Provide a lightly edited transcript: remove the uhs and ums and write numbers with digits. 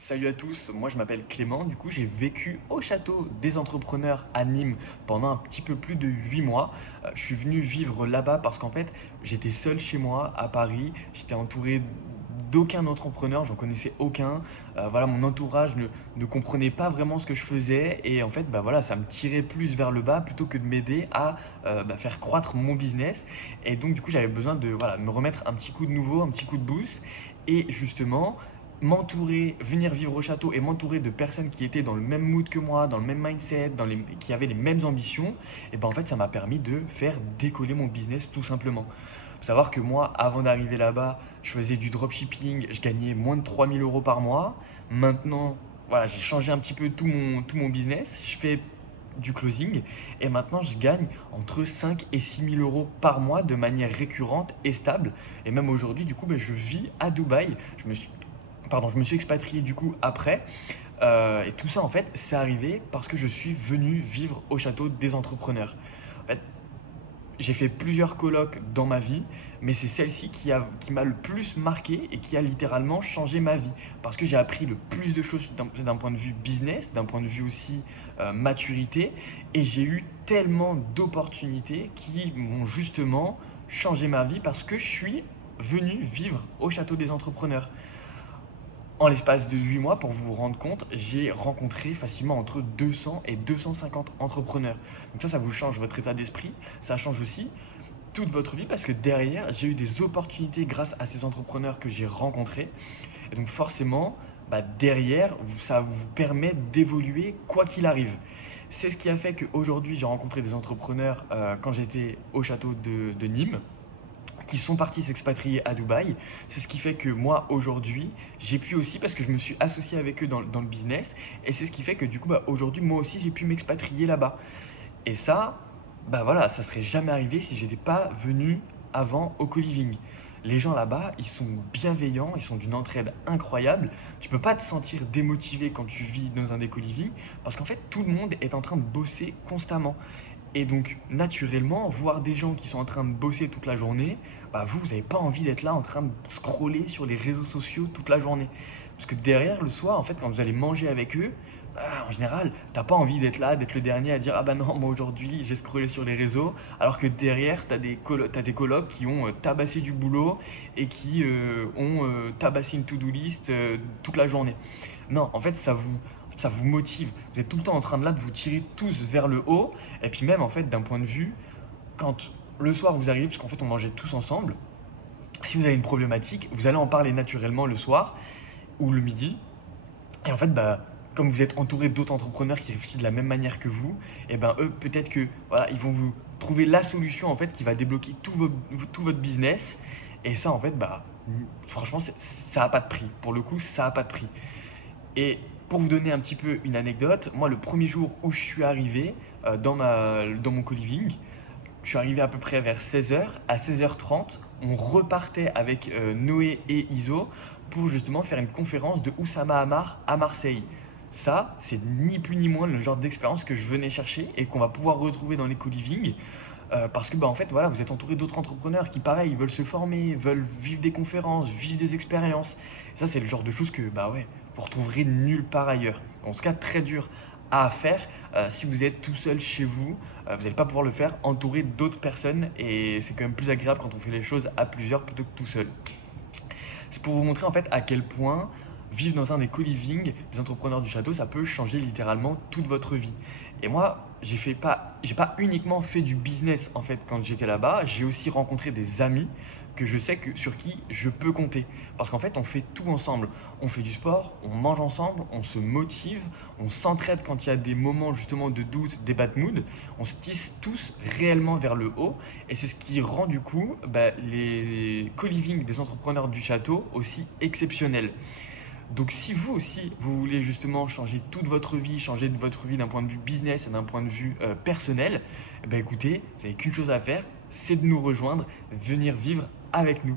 Salut à tous, moi je m'appelle Clément, du coup j'ai vécu au château des entrepreneurs à Nîmes pendant un petit peu plus de 8 mois. Je suis venu vivre là-bas parce qu'en fait j'étais seul chez moi à Paris, j'étais entouré d'aucun entrepreneur, j'en connaissais aucun. Voilà, mon entourage ne comprenait pas vraiment ce que je faisais et en fait bah voilà, ça me tirait plus vers le bas plutôt que de m'aider à faire croître mon business. Et donc du coup j'avais besoin de voilà, me remettre un petit coup de nouveau, un petit coup de boost. Et justement, m'entourer, venir vivre au château et m'entourer de personnes qui étaient dans le même mood que moi, dans le même mindset, qui avaient les mêmes ambitions, et ben en fait ça m'a permis de faire décoller mon business tout simplement. Faut savoir que moi, avant d'arriver là-bas, je faisais du dropshipping, je gagnais moins de 3 000 € par mois. Maintenant, voilà, j'ai changé un petit peu tout mon business. Je fais du closing et maintenant je gagne entre 5 et 6 000 € par mois de manière récurrente et stable. Et même aujourd'hui, du coup, ben, je vis à Dubaï. Je me suis expatrié du coup après. Et tout ça, en fait, c'est arrivé parce que je suis venu vivre au château des entrepreneurs. En fait, j'ai fait plusieurs colocs dans ma vie, mais c'est celle-ci qui m'a le plus marqué et qui a littéralement changé ma vie. Parce que j'ai appris le plus de choses d'un point de vue business, d'un point de vue aussi maturité, et j'ai eu tellement d'opportunités qui m'ont justement changé ma vie parce que je suis venu vivre au château des entrepreneurs. En l'espace de 8 mois, pour vous rendre compte, j'ai rencontré facilement entre 200 et 250 entrepreneurs. Donc ça vous change votre état d'esprit, ça change aussi toute votre vie parce que derrière, j'ai eu des opportunités grâce à ces entrepreneurs que j'ai rencontrés. Et donc forcément, derrière, ça vous permet d'évoluer quoi qu'il arrive. C'est ce qui a fait qu'aujourd'hui, j'ai rencontré des entrepreneurs quand j'étais au château de Nîmes qui sont partis s'expatrier à Dubaï. C'est ce qui fait que moi, aujourd'hui, j'ai pu aussi, parce que je me suis associé avec eux dans le business, et c'est ce qui fait que du coup, aujourd'hui, moi aussi, j'ai pu m'expatrier là-bas. Et ça, voilà, ça serait jamais arrivé si j'étais pas venu avant au co-living. Les gens là-bas, ils sont bienveillants, ils sont d'une entraide incroyable. Tu peux pas te sentir démotivé quand tu vis dans un des co-living parce qu'en fait, tout le monde est en train de bosser constamment. Et donc, naturellement, voir des gens qui sont en train de bosser toute la journée, vous n'avez pas envie d'être là en train de scroller sur les réseaux sociaux toute la journée. Parce que derrière, le soir, en fait, quand vous allez manger avec eux, en général, t'as pas envie d'être là, d'être le dernier à dire ah bah non, moi aujourd'hui j'ai scrollé sur les réseaux, alors que derrière, t'as des colocs qui ont tabassé du boulot et qui ont tabassé une to-do list toute la journée. Non, en fait, ça vous motive. Vous êtes tout le temps en train de vous tirer tous vers le haut. Et puis même, en fait, d'un point de vue, quand le soir vous arrivez, parce qu'en fait, on mangeait tous ensemble, si vous avez une problématique, vous allez en parler naturellement le soir ou le midi. Et en fait, comme vous êtes entouré d'autres entrepreneurs qui réfléchissent de la même manière que vous, et ben eux, peut-être que voilà, ils vont vous trouver la solution en fait qui va débloquer tout votre business. Et ça, en fait, franchement, ça n'a pas de prix. Pour le coup, ça n'a pas de prix. Et pour vous donner un petit peu une anecdote, moi, le premier jour où je suis arrivé dans mon co-living, je suis arrivé à peu près vers 16 h. À 16 h 30, on repartait avec Noé et Iso pour justement faire une conférence de Oussama Hamar à Marseille. Ça, c'est ni plus ni moins le genre d'expérience que je venais chercher et qu'on va pouvoir retrouver dans les co-living. Parce que en fait, voilà, vous êtes entouré d'autres entrepreneurs qui, pareil, veulent se former, veulent vivre des conférences, vivre des expériences. Ça, c'est le genre de choses que, ouais, vous retrouverez nulle part ailleurs. En tout cas, très dur à faire si vous êtes tout seul chez vous. Vous n'allez pas pouvoir le faire entouré d'autres personnes et c'est quand même plus agréable quand on fait les choses à plusieurs plutôt que tout seul. C'est pour vous montrer en fait à quel point vivre dans un des co-living des entrepreneurs du château, ça peut changer littéralement toute votre vie. Et moi, j'ai pas uniquement fait du business en fait quand j'étais là-bas, j'ai aussi rencontré des amis que je sais sur qui je peux compter. Parce qu'en fait, on fait tout ensemble. On fait du sport, on mange ensemble, on se motive, on s'entraide quand il y a des moments justement de doute, des bad moods. On se tisse tous réellement vers le haut. Et c'est ce qui rend du coup les co-living des entrepreneurs du château aussi exceptionnels. Donc si vous aussi, vous voulez justement changer toute votre vie, changer de votre vie d'un point de vue business et d'un point de vue personnel, écoutez, vous n'avez qu'une chose à faire, c'est de nous rejoindre, venir vivre avec nous.